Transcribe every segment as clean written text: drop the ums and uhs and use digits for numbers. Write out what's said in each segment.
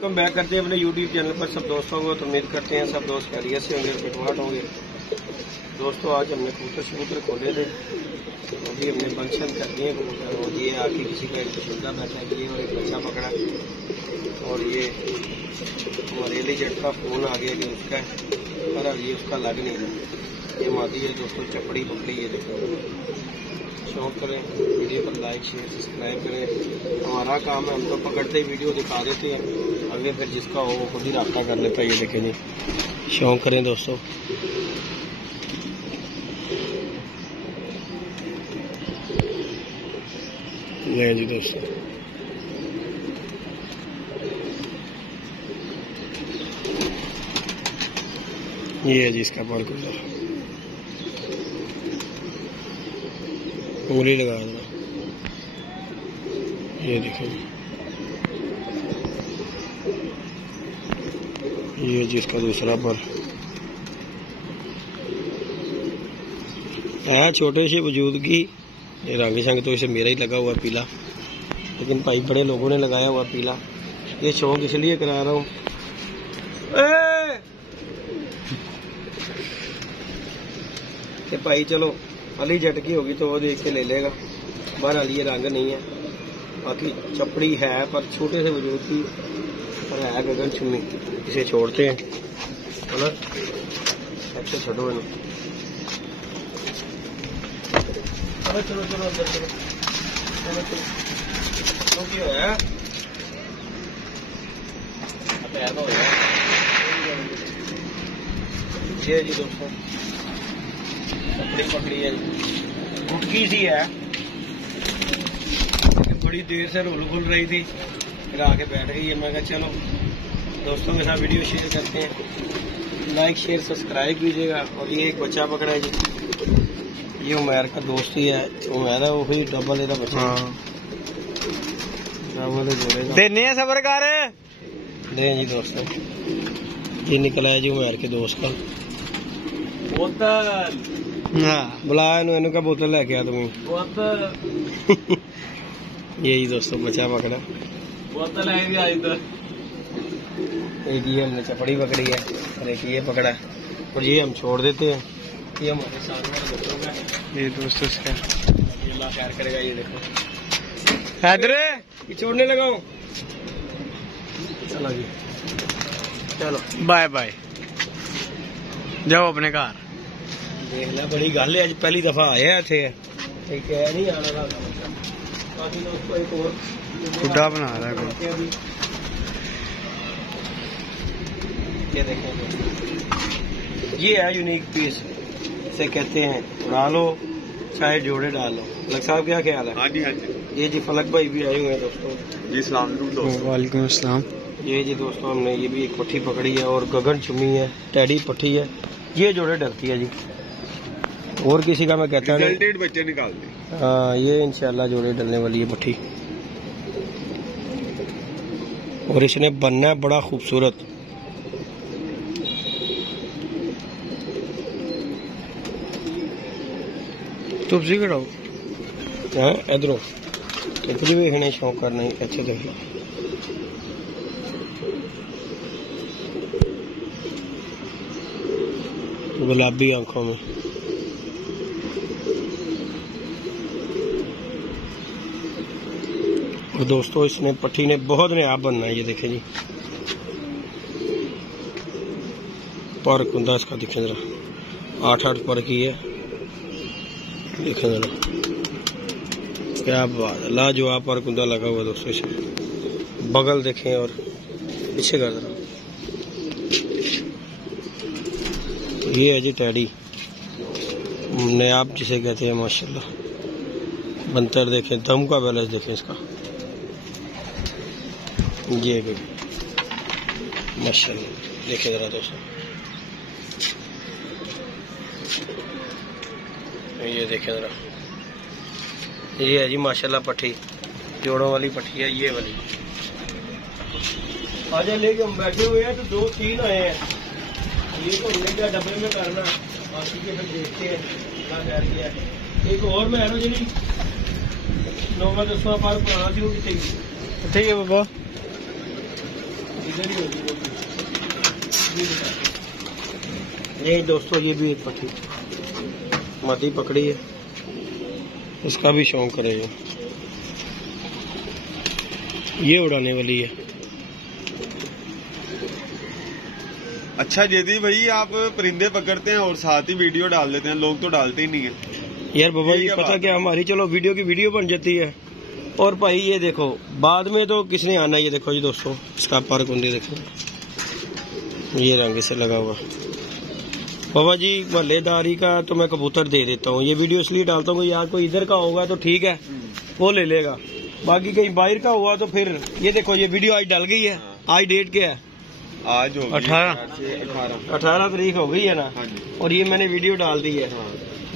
Welcome back करते हैं अपने यूट्यूब चैनल पर सब दोस्तों को। तो उम्मीद करते हैं सब दोस्त खैरियत से होंगे, फिटवाट होंगे। दोस्तों आज हमने कबूतर खोले थे, अभी हमने फंक्शन कर दिए कबूतर। और ये आके किसी का एक बच्चा बैठा है, ये और एक बच्चा पकड़ा। और ये हमारे अली जट का फोन आ गया कि उसका पर ये उसका लग नहीं रहा। ये मादी है दोस्तों, चपड़ी पकड़ी है। देखो शौक करें, वीडियो पर लाइक शेयर सब्सक्राइब करें। हमारा काम है, हम तो पकड़ते ही वीडियो दिखा देते हैं, आगे फिर जिसका हो वो खुद ही रास्ता कर लेता है। ये देखें जी, शौक करें दोस्तों। नहीं जी दोस्तों, ये है जी इसका पर गुजर, उंगली लगा देना। ये देखो ये जिसका दूसरा पर है, छोटे से वजूद की। ये रंग शंग तो इसे मेरा ही लगा हुआ पीला, लेकिन भाई बड़े लोगों ने लगाया हुआ पीला। ये शौक इसलिए करा रहा हूँ, कि भाई चलो अली जट की होगी तो वो देख के ले लेगा। बहरहाल ये रंग नहीं है, बाकी चपड़ी है पर छोटे से वजूद की, पर है गगन चुन्नी। इसे छोड़ते हैं है ना, अच्छा छोड़ो इन्हें। चलो चलो चलो अंदर चलो, चलो चलो क्यों है ये जी दोस्तों, पकड़ी है, गुटकी सी है, बड़ी देर से रोल खुल रही थी, फिर आके बैठ गई है। मैं कहा चलो दोस्तों के साथ वीडियो शेयर करते हैं, लाइक शेयर सब्सक्राइब कीजिएगा। और ये एक बच्चा पकड़ा है जी, ये उमैर का दोस्त ही है। उमैर है वही डबल एदा बच्चा। देने हैं सबर कर दे जी दोस्तों। ये निकला है जी उमैर के दोस्त का बोतल। बुलाया इन्हों का बोतल लेके आ तुम्हें बोतल। यही दोस्तों बच्चा पकड़ा बोतल है भी आज तो। एक ये हमने चपड़ी पकड़ी है और एक ये पकड़ा है, और ये हम छोड़ देते हैं। ये हमारे साथ ये दोस्तों से ये अल्लाह खैर करेगा। ये देखो हैदर ये छोड़ने लगाओ। चलो जी, चलो बाय बाय, जाओ अपने घर। देखना बड़ी गल है, अज पहली दफा आया इतने, नहीं आना एक और खुदा बना रहा है। ये देखें, ये है यूनिक पीस, इसे कहते हैं। उड़ा लो चाहे जोड़े डाल लो। फलक साहब क्या ख्याल है? हाँ जी हाँ जी। ये जी फलक भाई भी आए हुए हैं दोस्तों जी, सलाम दोस्तों। वालेकुम अस्सलाम। ये जी दोस्तों हमने ये भी एक पट्टी पकड़ी है और गगन चुमी है, टैडी पट्टी है। ये जोड़े डरती है जी, और किसी का मैं कहता नहीं, बच्चे निकालते। हाँ ये इंशाल्लाह जोड़े डलने वाली है पट्टी, और इसने बनना है बड़ा खूबसूरत। तुपसी कटाओ हाँ इधरों तुपसी भी देखने शौक करना ही। अच्छा देखिए गुलाबी आंखों में। और दोस्तों इसने पट्टी ने बहुत नायाब बनना है। ये देखें जी, पर कुंदा इसका दिखे जरा, 8 पर की है। देखें जरा क्या बात है, लाजवाब पर कुंदा लगा हुआ दोस्तों। इसे बगल देखें और पीछे कर जरा। ये है जी टैडी नायाब जिसे कहते हैं माशाल्लाह। बंतर देखें, दम का बैलेंस देखें इसका, ये भी माशाल्लाह। देखें जरा दोस्तों, ये देखें जरा, ये है जी माशाल्लाह पट्टी, जोड़ों वाली पट्टी है ये वाली। आज लेके हम बैठे हुए हैं तो 2-3 आए हैं। ये तो हमने क्या डब्बे में करना, बाकी के फिर देखते हैं क्या कर दिया है। एक और मैं जी नॉर्मल 10 पर पुराना सी वो कितने ठीक है बाबा। ये दोस्तों ये भी एक पट्टी मादी पकड़ी है, इसका भी शौक करेगा। ये उड़ाने वाली है। अच्छा जयदीप भाई, आप परिंदे पकड़ते हैं और साथ ही वीडियो डाल देते हैं, लोग तो डालते ही नहीं है यार बाबा जी। पता क्या, हमारी चलो वीडियो की वीडियो बन जाती है, और भाई ये देखो बाद में तो किसने आना। ये देखो जी दोस्तों, इसका पर कुंडी देखो, ये रंग से लगा हुआ। बाबा जी महल्लेदारी का तो मैं कबूतर दे देता हूँ। ये वीडियो इसलिए डालता हूँ, यार कोई इधर का होगा तो ठीक है, वो ले लेगा, बाकी कहीं बाहर का हुआ तो फिर। ये देखो ये वीडियो आज डल गई है। आज डेट क्या है? आज हो 18 तारीख हो गई है ना। और ये मैंने वीडियो डाल दी है।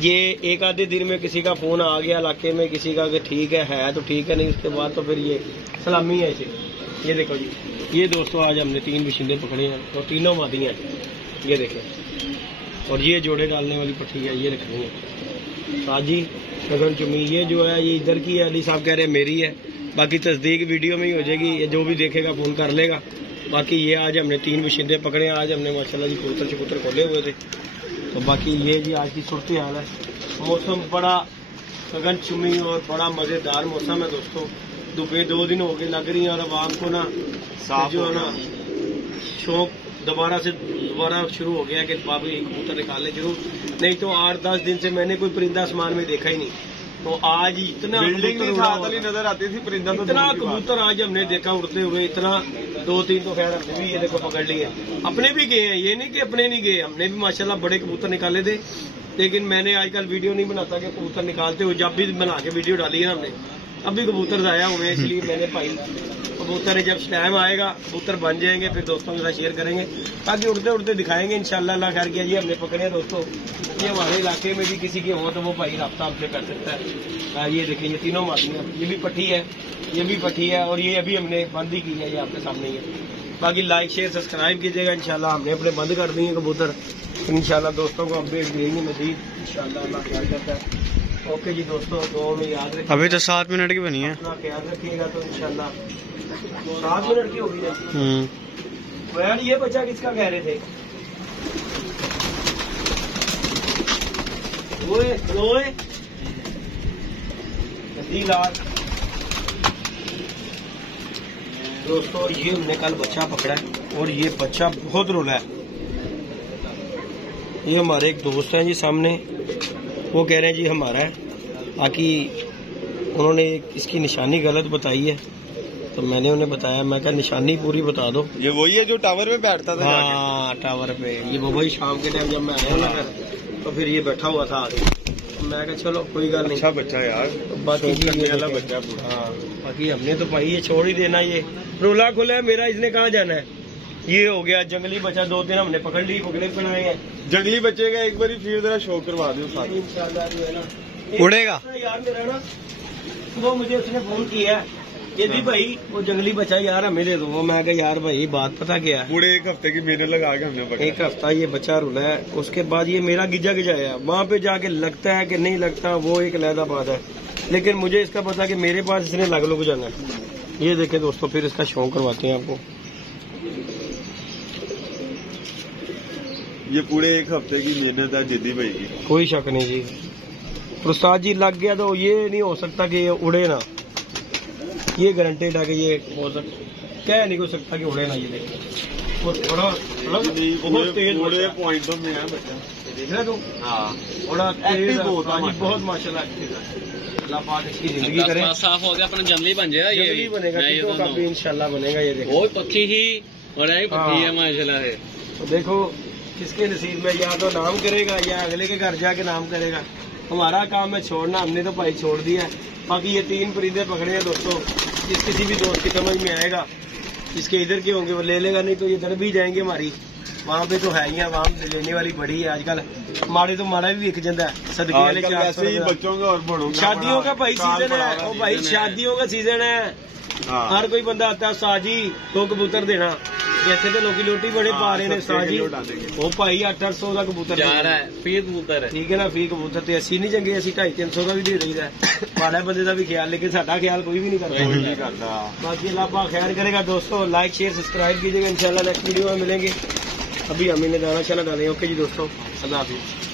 ये एक आधे दिन में किसी का फोन आ गया इलाके में किसी का कि ठीक है तो ठीक है, नहीं उसके बाद तो फिर ये सलामी है इसे। ये देखो जी, ये दोस्तों आज हमने 3 बिशिंदे पकड़े हैं और तीनों मादी हैं। ये देखें, और ये जोड़े डालने वाली पट्टी है, ये रखनी है साजी गगन चुमी। ये जो है ये इधर की है, अली साहब कह रहे हैं मेरी है, बाकी तस्दीक वीडियो में ही हो जाएगी। ये जो भी देखेगा फोन कर लेगा। बाकी ये आज हमने 3 बिशिंदे पकड़े हैं। आज हमने माशाल्लाह जी कबूतर खोले हुए थे। तो बाकी ये जी आज की सूरत हाल है। मौसम बड़ा गगन चुमी और बड़ा मजेदार मौसम है दोस्तों। धूपें 2 दिन हो गए लग रही हैं और आवाम को ना साफ जो है ना शौक दोबारा शुरू हो गया कि बाबू एक कबूतर निकालने जरूर। नहीं तो 8-10 दिन से मैंने कोई परिंदा आसमान में देखा ही नहीं। तो आज इतना बिल्डिंग नजर आती थी परिंदा, तो इतना कबूतर आज हमने देखा उड़ते हुए। इतना 2-3 तो खैर हमने भी ये देखो पकड़ लिए, अपने भी गए हैं, ये नहीं कि अपने नहीं गए, हमने भी माशाल्लाह बड़े कबूतर निकाले थे। लेकिन मैंने आजकल वीडियो नहीं बनाता कि कबूतर निकालते हुए, जब भी बना के वीडियो डाली है हमने, अभी कबूतर ज़ाया हुए, इसलिए मैंने भाई कबूतर जब टाइम आएगा कबूतर बन जाएंगे फिर दोस्तों के साथ शेयर करेंगे, ताकि उड़ते उड़ते दिखाएंगे इंशाल्लाह। अल्लाह खैर किया जी हमने पकड़े दोस्तों। ये हमारे इलाके में भी किसी के हो तो वो भाई रब्ता हमसे कर सकता है। ये देखिए ये तीनों मादियाँ, ये भी पट्टी है, ये भी पट्टी है, और ये अभी हमने बंद ही की है, ये आपके सामने ही है। बाकी लाइक शेयर सब्सक्राइब कीजिएगा। इंशाल्लाह हमने अपने बंद कर दिए कबूतर, इंशाल्लाह दोस्तों को अपडेट देंगे मजीद इंशाल्लाह। अल्लाह ख्याल करता है। ओके जी दोस्तों, दुआ में याद रखिए। अभी तो 7 मिनट की बनी है, अपना ख्याल रखिएगा। तो इंशाल्लाह 7 मिनट की होगी। यार ये बच्चा किसका कह रहे थे? ओए दोस्तों, ये हमने कल बच्चा पकड़ा है और ये बच्चा बहुत रोला है। ये हमारे एक दोस्त हैं जी सामने, वो कह रहे हैं जी हमारा है, बाकी उन्होंने इसकी निशानी गलत बताई है। तो मैंने उन्हें बताया, मैं कहा निशानी पूरी बता दो। ये वही है जो टावर में बैठता था? हाँ टावर पे। ये वही शाम के टाइम जब मैं आया ना तो फिर ये बैठा हुआ था आगे। तो मैं कहा चलो कोई गल नहीं। अच्छा बच्चा यार, तो बाकी वाला बच्चा। हाँ बाकी हमने तो भाई ये छोड़ ही देना। ये रोला खुला है मेरा, इसने कहाँ जाना है? ये हो गया जंगली बच्चा, 2 दिन हमने पकड़ ली, पकड़े बनाए हैं जंगली बच्चे का। एक बार फिर जरा शो करवा दो साथ, इंशाल्लाह जो है ना उड़ेगा यार मेरा ना। वो मुझे उसने फोन किया है ये भी भाई वो जंगली बच्चा यार हमें दे दो। मैं कहा यार भाई बात पता क्या है, पूरे 1 हफ्ते की मेहनत लगा के हमने पकड़ा। 1 हफ्ता ये बच्चा रुला है, उसके बाद ये मेरा गिजा है। वहाँ पे जाके लगता है कि नहीं लगता वो एक अलहदा बात है, लेकिन मुझे इसका पता कि मेरे पास इसने लग जाना है। ये देखे दोस्तों, फिर इसका शौक करवाते हैं आपको। ये पूरे 1 हफ्ते की मेहनत है जिद्दी भाई की, कोई शक नहीं जी। प्रसाद जी लग गया तो ये नहीं हो सकता कि ये उड़े ना, ये गारंटेड है कि ये हो सकता, क्या नहीं हो सकता कि उड़े ना। ये देखो थोड़ा बहुत तेज पॉइंटों में है बच्चा, देख रहे तू? हाँ बड़ा तेज बहुत माशाल्लाह एक्टिव है। अल्लाह पाक इसकी जिंदगी करे, साफ हो गया अपना जंगली बन जाएगा। ये बनेगा, टीटो का भी इंशाल्लाह बनेगा। ये देखो बहुत पक्षी ही पक्षी है माशाल्लाह है। तो देखो किसके नसीब में, या तो नाम करेगा या अगले के घर जाके नाम करेगा। हमारा काम है छोड़ना, हमने तो भाई छोड़ दिया है। बाकी ये 3 परिंदे पकड़े हैं दोस्तों, जिस किसी भी दोस्त की समझ में आएगा, जिसके इधर के होंगे वो ले लेगा, नहीं तो ये इधर भी जाएंगे हमारी। वहाँ पे तो है ही, वहाँ लेने वाली बड़ी है आजकल। माड़े तो माड़ा भी विक जाता है सदके वाले 400 बच्चों का और बड़ों का। शादियों का भाई सीजन है, भाई शादियों का सीजन है। हर कोई बंदा आता है साजी 2 कबूतर देना, ਇੱਥੇ ਤੇ ਲੋਕੀ ਲੋਟੀ ਬੜੇ ਪਾ ਰਹੇ ਨੇ ਉਸਤਾਦ ਜੀ। डालेंगे। ਉਹ ਭਾਈ 800 ਦਾ ਕਬੂਤਰ जा रहा है फी कबूतर है। ਠੀਕ ਹੈ ਨਾ। ਫੀ ਕਬੂਤਰ ਤੇ ਅਸੀਂ ਨਹੀਂ ਚੰਗੇ, ਅਸੀਂ 250-300 ਦਾ ਵੀ ਦੇ ਦਈਦਾ। ਮਾੜਾ ਬੰਦੇ ਦਾ ਵੀ ਖਿਆਲ, ਲੇਕਿਨ ਸਾਡਾ ਖਿਆਲ ਕੋਈ ਵੀ नहीं करता। कोई नहीं करता। बाकी अल्लाह पाक खैर करेगा। दोस्तों लाइक शेयर सब्सक्राइब कीजिएगा। इंशाल्लाह नेक्स्ट वीडियो में मिलेंगे। अभी हम इन्हें दाना शाना डालेंगे। ओके जी दोस्तों, अल्लाह हाफिज़।